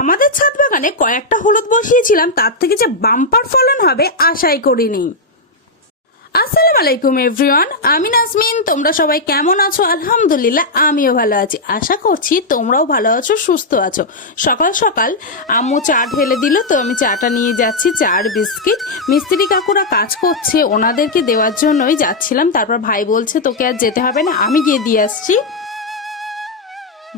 আমাদের ছাদ বাগানে কয়েকটা হলুদ বসিয়েছিলাম, তার থেকে যে বাম্পার ফলন হবে আশাই করিনি। আসসালামু আলাইকুম, এভরিওয়ান। আমি নাজমিন তোমরা সবাই কেমন আছো? আলহামদুলিল্লাহ, আমিও ভালো আছি। আশা করছি তোমরাও ভালো আছো, সুস্থ আছো। সকাল সকাল আম্মু চা ঢেলে দিল, তো আমি চাটা নিয়ে যাচ্ছি, চার বিস্কিট। মিস্ত্রি কাকুরা কাজ করছে, ওনাদেরকে দেওয়ার জন্যই যাচ্ছিলাম। তারপর ভাই বলছে, তোকে আর যেতে হবে না, আমি গিয়ে দিয়ে আসছি।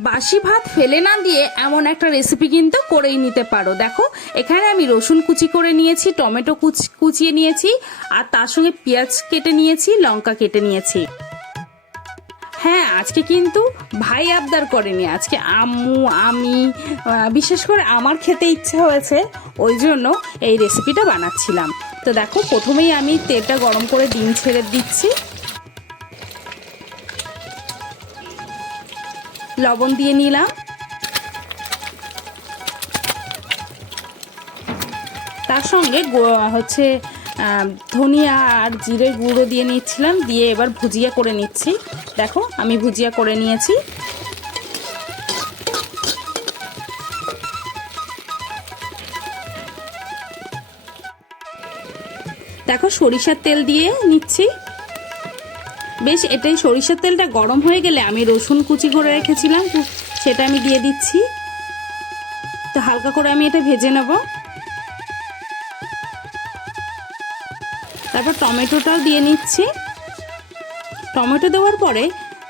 বাসি ভাত ফেলে না দিয়ে এমন একটা রেসিপি কিন্তু করেই নিতে পারো। দেখো, এখানে আমি রসুন কুচি করে নিয়েছি, টমেটো কুচ- কুচিয়ে নিয়েছি, আর তার সঙ্গে পেঁয়াজ কেটে নিয়েছি, লঙ্কা কেটে নিয়েছি। হ্যাঁ আজকে কিন্তু ভাই আবদার করেনি। আজকে আম্মু, আমি বিশেষ করে আমার খেতে ইচ্ছে হয়েছে, ওই জন্য এই রেসিপিটা বানাচ্ছিলাম। তো দেখো, প্রথমেই আমি তেলটা গরম করে ডিম ছেড়ে দিচ্ছি। লবণ দিয়ে নিলাম। তার সঙ্গে হচ্ছে ধনিয়া আর জিরে গুঁড়ো দিয়ে নিচ্ছিলাম, দিয়ে এবার ভুজিয়া করে নিচ্ছি। দেখো, আমি ভুজিয়া করে নিয়েছি। দেখো, সরিষার তেল দিয়ে নিচ্ছি। বেশ, এটাই সরিষার তেলটা গরম হয়ে গেলে আমি রসুন কুচি করে রেখেছিলাম। সেটা আমি দিয়ে দিচ্ছি। তো হালকা করে আমি এটা ভেজে নেব। তারপর টমেটোটাও দিয়ে নিচ্ছি। টমেটো দেওয়ার পরে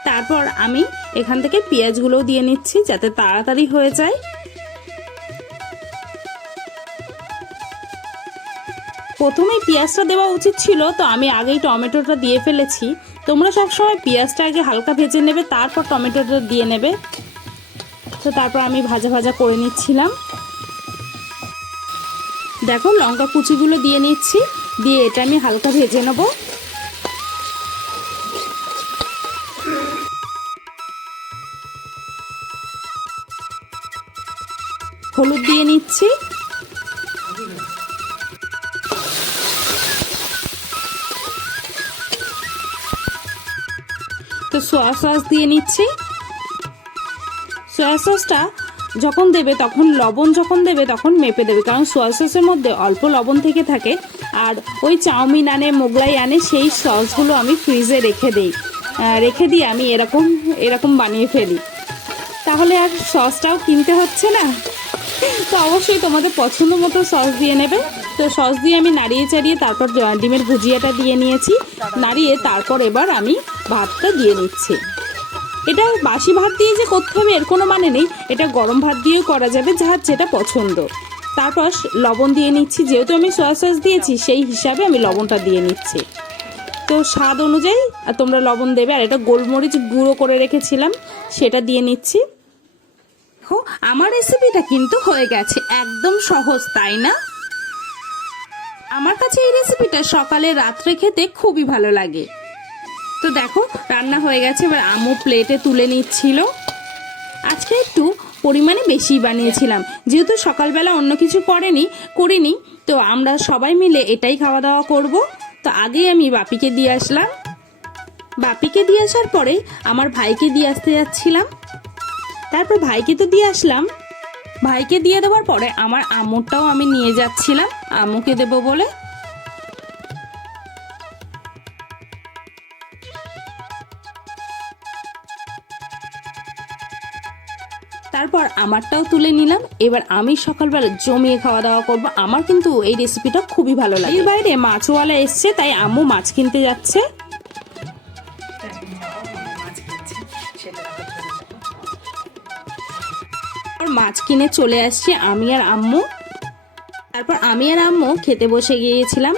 তারপর আমি এখান থেকে পেঁয়াজগুলোও দিয়ে নিচ্ছি যাতে তাড়াতাড়ি হয়ে যায়। প্রথমেই পেঁয়াজটা দেওয়া উচিত ছিল, তো আমি আগেই টমেটোটা দিয়ে ফেলেছি। তোমরা সবসময় পেঁয়াজটা আগে হালকা ভেজে নেবে, তারপর টমেটোটা দিয়ে নেবে। তো তারপর আমি ভাজা ভাজা করে নিচ্ছিলাম। দেখো, লঙ্কা কুচিগুলো দিয়ে নিচ্ছি, দিয়ে এটা আমি হালকা ভেজে নেব। হলুদ দিয়ে নিচ্ছি। সোয়া সস দিয়ে নিচ্ছি। সোয়া সসটা যখন দেবে তখন, লবণ যখন দেবে তখন মেপে দেবে। কারণ সোয়া সসের মধ্যে অল্প লবণ থেকে থাকে। আর ওই চাউমিন আনে, মোগলাই আনে, সেই সসগুলো আমি ফ্রিজে রেখে দিই। রেখে দিয়ে আমি এরকম এরকম বানিয়ে ফেলি। তাহলে আর সসটাও কিনতে হচ্ছে না? তো অবশ্যই তোমাদের পছন্দ মতো সস দিয়ে নেবে। তো সস দিয়ে আমি নাড়িয়ে চাড়িয়ে তারপর ডিমের ভুজিয়াটা দিয়ে নিয়েছি। নাড়িয়ে তারপর এবার আমি ভাতটা দিয়ে নিচ্ছি। এটা বাসি ভাত দিয়ে যে করতে হবে, এর কোনো মানে নেই। এটা গরম ভাত দিয়েও করা যাবে, যার যেটা পছন্দ। তারপর লবণ দিয়ে নিচ্ছি। যেহেতু আমি সয়া সস দিয়েছি, সেই হিসাবে আমি লবণটা দিয়ে নিচ্ছি। তো স্বাদ অনুযায়ী তোমরা লবণ দেবে। আর এটা গোলমরিচ গুঁড়ো করে রেখেছিলাম, সেটা দিয়ে নিচ্ছি। দেখো, আমার রেসিপিটা কিন্তু হয়ে গেছে। একদম সহজ, তাই না? আমার কাছে এই রেসিপিটা সকালে রাত্রে খেতে খুবই ভালো লাগে। তো দেখো, রান্না হয়ে গেছে, এবার আমু প্লেটে তুলে নিচ্ছিল। আজকে একটু পরিমাণে বেশি বানিয়েছিলাম। যেহেতু সকালবেলা অন্য কিছু করেনি, করিনি, তো আমরা সবাই মিলে এটাই খাওয়া দাওয়া করব। তো আগেই আমি বাপিকে দিয়ে আসলাম। বাপিকে দিয়ে আসার পরে আমার ভাইকে দিয়ে আসতে যাচ্ছিলাম। তারপর ভাইকে তো দিয়ে আসলাম। ভাইকে দিয়ে দেওয়ার পরে আমার আম্মুরটাও আমি নিয়ে যাচ্ছিলাম আম্মুকে দেবো বলে। তারপর আমারটাও তুলে নিলাম। এবার আমি সকালবেলা জমিয়ে খাওয়া দাওয়া করব। আমার কিন্তু এই রেসিপিটা খুবই ভালো লাগে। এর বাইরে মাছওয়ালা এসছে, তাই আম্মু মাছ কিনতে যাচ্ছে। মাছ কিনে চলে আসছি আমি আর আম্মু। তারপর আমি আর আম্মু খেতে বসে গিয়েছিলাম।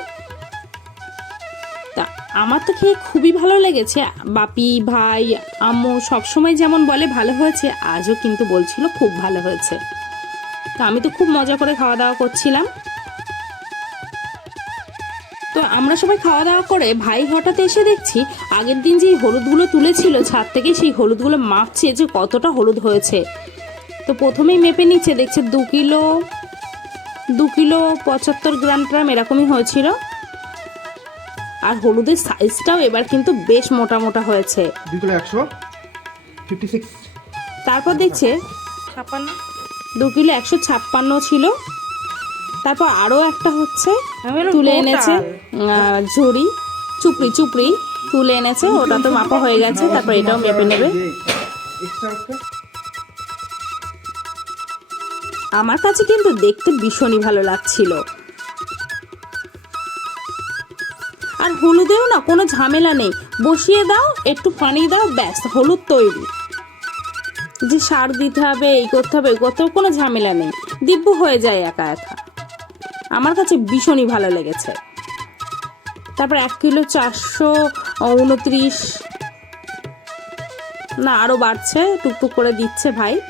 তা আমার তো খেয়ে খুবই ভালো লেগেছে। বাপি, ভাই, আম্মু সবসময় যেমন বলে ভালো হয়েছে, আজও কিন্তু বলছিল খুব ভালো হয়েছে। তো আমি তো খুব মজা করে খাওয়া দাওয়া করছিলাম। তো আমরা সবাই খাওয়া দাওয়া করে ভাই হঠাৎ এসে দেখছি আগের দিন যে হলুদগুলো তুলেছিল, ছাদ থেকে সেই হলুদগুলো মাপছে যে কতটা হলুদ হয়েছে। তো প্রথমেই মেপে নিচ্ছে দেখছে দু কিলো দু কিলো পঁচাত্তর গ্রাম ট্রাম এরকমই হয়েছিল। আর হলুদের সাইজটাও এবার কিন্তু বেশ মোটা মোটা হয়েছে। তারপর দেখছে ছাপান্ন দু কিলো একশো ছাপ্পান্ন ছিল। তারপর আরও একটা হচ্ছে তুলে এনেছে ঝুড়ি চুপড়ি চুপড়ি তুলে এনেছে ওটা তো মাপা হয়ে গেছে তারপর এটাও মেপে নেবে। আমার কাছে কিন্তু দেখতে ভীষণই ভালো লাগছিল। আর হলুদেও না কোনো ঝামেলা নেই। বসিয়ে দাও, একটু পানি দাও, ব্যাস, হলুদ তৈরি। যে সার দিতে হবে, এই করতে হবে ওই করতে কোনো ঝামেলা নেই। দিব্য হয়ে যায় একা একা। আমার কাছে ভীষণই ভালো লেগেছে। তারপর এক কিলো চারশো উনত্রিশ। না আরও বাড়ছে, টুকটুক করে দিচ্ছে ভাই।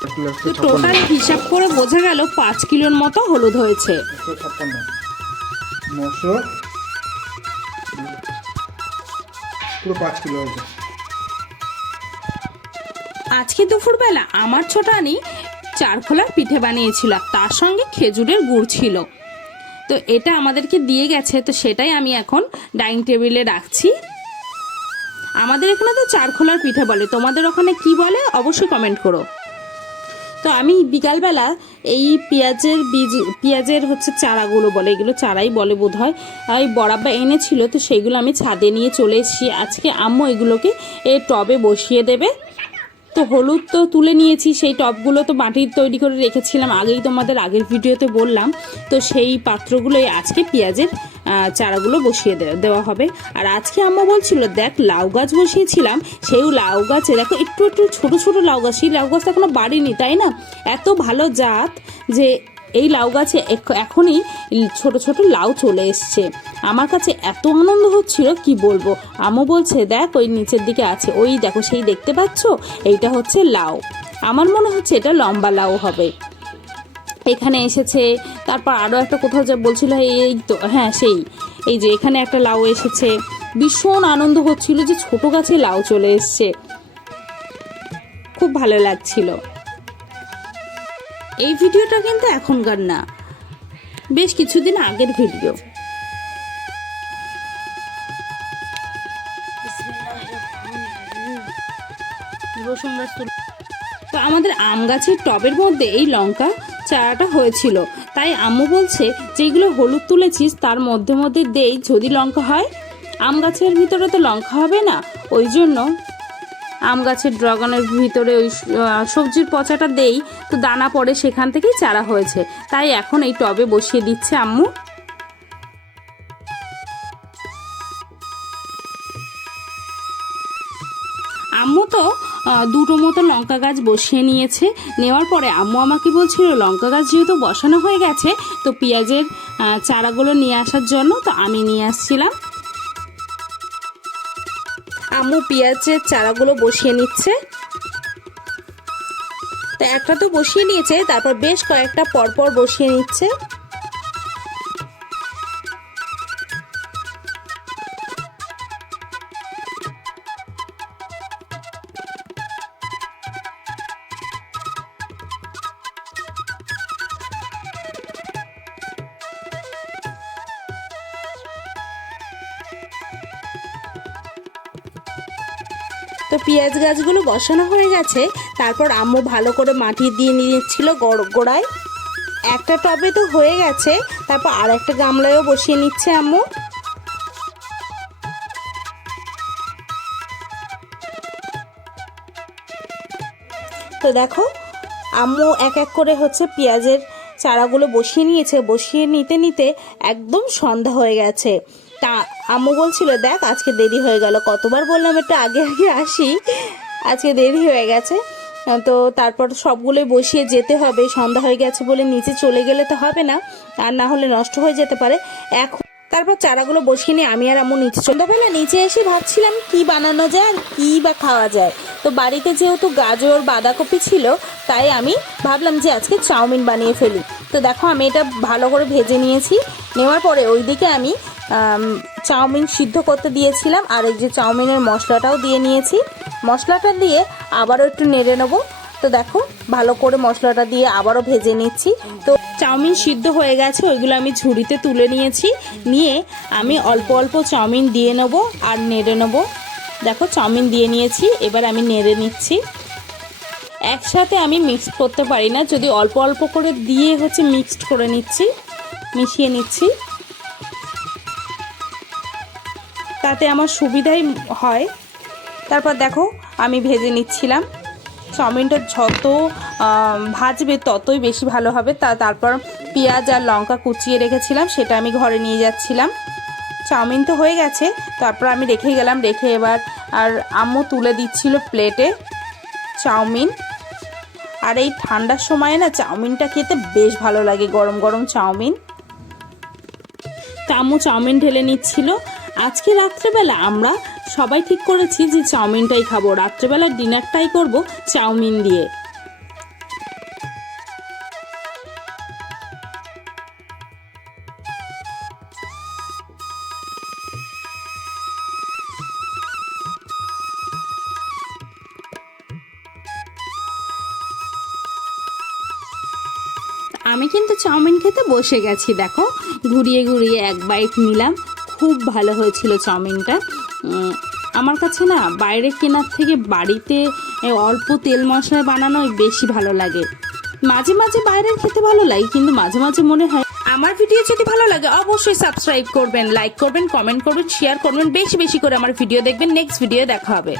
তো টোটাল হিসাব করে বোঝা গেল পাঁচ কিলোর মতো হলুদ হয়েছে। একশো ছাপ্পান্ন। নশো। পুরো পাঁচ কিলো হয়েছে। আজকে দুপুরবেলা আমার ছোটানি চারখোলার পিঠে বানিয়েছিল তার সঙ্গে খেজুরের গুড় ছিল। তো এটা আমাদেরকে দিয়ে গেছে তো সেটাই আমি এখন ডাইনিং টেবিলে রাখছি। আমাদের এখানে তো চারখোলার পিঠে বলে তোমাদের ওখানে কি বলে অবশ্যই কমেন্ট করো। তো আমি বিকালবেলা এই পেঁয়াজের বীজ, পেঁয়াজের হচ্ছে চারাগুলো বলে, এগুলো চারাই বলে বোধ হয় এই বরাব্বা এনেছিল, তো সেগুলো আমি ছাদে নিয়ে চলে এসেছি। আজকে আম্মু এগুলোকে এ টবে বসিয়ে দেবে। তো হলুদ তো তুলে নিয়েছি, সেই টপগুলো তো মাটির তৈরি করে রেখেছিলাম, আগেই তোমাদের আগের ভিডিওতে বললাম। তো সেই পাত্রগুলোই আজকে পেঁয়াজের চারাগুলো বসিয়ে দেওয়া হবে। আর আজকে আম্মা বলছিল, দেখ, লাউ গাছ বসিয়েছিলাম, সেই লাউ গাছে দেখো একটু একটু ছোট ছোট লাউ গাছ, সেই লাউ গাছটা এখনও বাড়িনি, তাই না? এত ভালো জাত যে এই লাউ গাছে এখ- এখনই ছোট ছোট লাউ চলে এসছে। আমার কাছে এত আনন্দ হচ্ছিল, কি বলব? আমও বলছে, দেখ, ওই নিচের দিকে আছে। ওই দেখো, সেই দেখতে পাচ্ছ? এইটা হচ্ছে লাউ। আমার মনে হচ্ছে এটা লম্বা লাউ হবে। এখানে এসেছে, তারপর আরও একটা কোথাও যা বলছিল, এই তো হ্যাঁ সেই। এই যে, এখানে একটা লাউ এসেছে। ভীষণ আনন্দ হচ্ছিল যে ছোট গাছে লাউ চলে এসছে। খুব ভালো লাগছিল। এই ভিডিওটা কিন্তু এখনকার না। বেশ কিছুদিন আগের ভিডিও। তো আমাদের আম গাছের টবের মধ্যে এই লঙ্কা চারাটা হয়েছিল। তাই আম্মু বলছে, যেগুলো হলুদ তুলেছিস, তার মধ্যে মধ্যে দেই। যদি লঙ্কা হয়, আম গাছের ভিতরে তো লঙ্কা হবে না। ওই জন্য আম গাছের ড্রাগনের ভিতরে ওই সবজির পচাটা দেই, তো দানা পড়ে সেখান থেকেই চারা হয়েছে। তাই এখন এই টবে বসিয়ে দিচ্ছে আম্মু। আম্মু তো দুটো মতো লঙ্কা গাছ বসিয়ে নিয়েছে। নেওয়ার পরে আম্মু আমাকে বলছিল, লঙ্কা গাছ যেহেতু বসানো হয়ে গেছে, তো পেঁয়াজের চারাগুলো নিয়ে আসার জন্য তো আমি নিয়ে আসছিলাম। আম্মু পেঁয়াজের চারাগুলো বসিয়ে নিচ্ছে। তা একটা তো বসিয়ে নিয়েছে, তারপর বেশ কয়েকটা পরপর বসিয়ে নিচ্ছে। তো পেঁয়াজ গাছগুলো বসানো হয়ে গেছে। তারপর আম্মু ভালো করে মাটি দিয়ে নিয়েছিল গড়- গোড়ায়। একটা টবে তো হয়ে গেছে, তারপর আর একটা গামলায়ও বসিয়ে নিচ্ছে আম্মু। তো দেখো, আম্মু এক এক করে হচ্ছে পেঁয়াজের চারাগুলো বসিয়ে নিয়েছে। বসিয়ে নিতে নিতে একদম সন্ধ্যা হয়ে গেছে। তা আম্মু বলছিল দেখ আজকে দেরি হয়ে গেল। কতবার বললাম একটু আগে আগে আসি। আজকে দেরি হয়ে গেছে। তো তারপর সবগুলোই বসিয়ে যেতে হবে। সন্ধ্যা হয়ে গেছে বলে নিচে চলে গেলে তো হবে না। আর না হলে নষ্ট হয়ে যেতে পারে। এখন তারপর চারাগুলো বসিয়ে নিয়ে আমি আর আম্মু নিচে সন্ধ্যাবেলা নিচে এসে ভাবছিলাম কি বানানো যায় আর কি বা খাওয়া যায়। তো বাড়িতে যেহেতু গাজর বাঁধাকপি ছিল তাই আমি ভাবলাম যে আজকে চাউমিন বানিয়ে ফেলি। তো দেখো আমি এটা ভালো করে ভেজে নিয়েছি। নেওয়ার পরে ওইদিকে আমি আম, চাউমিন সিদ্ধ করতে দিয়েছিলাম, আর এই যে চাউমিনের মশলাটাও দিয়ে নিয়েছি। মশলাটা দিয়ে আবারও একটু নেড়ে নেব। তো দেখো, ভালো করে মশলাটা দিয়ে আবারও ভেজে নিচ্ছি। তো চাউমিন সিদ্ধ হয়ে গেছে, ওইগুলো আমি ঝুড়িতে তুলে নিয়েছি। নিয়ে আমি অল্প অল্প চাউমিন দিয়ে নেব আর নেড়ে নেব। দেখো, চাউমিন দিয়ে নিয়েছি, এবার আমি নেড়ে নিচ্ছি। একসাথে আমি মিক্সড করতে পারি না, যদি অল্প অল্প করে দিয়ে হচ্ছে মিক্সড করে নিচ্ছি, মিশিয়ে নিচ্ছি। তাতে আমার সুবিধাই হয়। তারপর দেখো, আমি ভেজে নিচ্ছিলাম। চাউমিনটা যত ভাজবে ততই বেশি ভালো হবে। তা, তারপর পেঁয়াজ আর লঙ্কা কুচিয়ে রেখেছিলাম, সেটা আমি ঘরে নিয়ে যাচ্ছিলাম। চাউমিন তো হয়ে গেছে, তারপর আমি রেখে গেলাম, রেখে এবার আর আম্মু তুলে দিচ্ছিল প্লেটে চাউমিন। আর এই ঠান্ডার সময় না, চাউমিনটা খেতে বেশ ভালো লাগে, গরম গরম চাউমিন। তা আম্মু চাউমিন ঢেলে নিচ্ছিল আজকে রাত্রেবেলা আমরা সবাই ঠিক করেছি যে চাউমিনটাই খাব। রাত্রেবেলা ডিনারটাই করব চাউমিন দিয়ে। আমি কিন্তু চাউমিন খেতে বসে গেছি, দেখো। ঘুরিয়ে ঘুরিয়ে এক বাইট নিলাম। খুব ভালো হয়েছিল চাউমিনটা। আমার কাছে না বাইরে কেনার থেকে বাড়িতে অল্প তেল মশলায় বানানোই বেশি ভালো লাগে। মাঝে মাঝে বাইরের খেতে ভালো লাগে, কিন্তু মাঝে মাঝে মনে হয় আমার ভিডিও যদি ভালো লাগে, অবশ্যই সাবস্ক্রাইব করবেন লাইক করবেন কমেন্ট করবেন শেয়ার করবেন, বেশি বেশি করে আমার ভিডিও দেখবেন। নেক্সট ভিডিও দেখা হবে।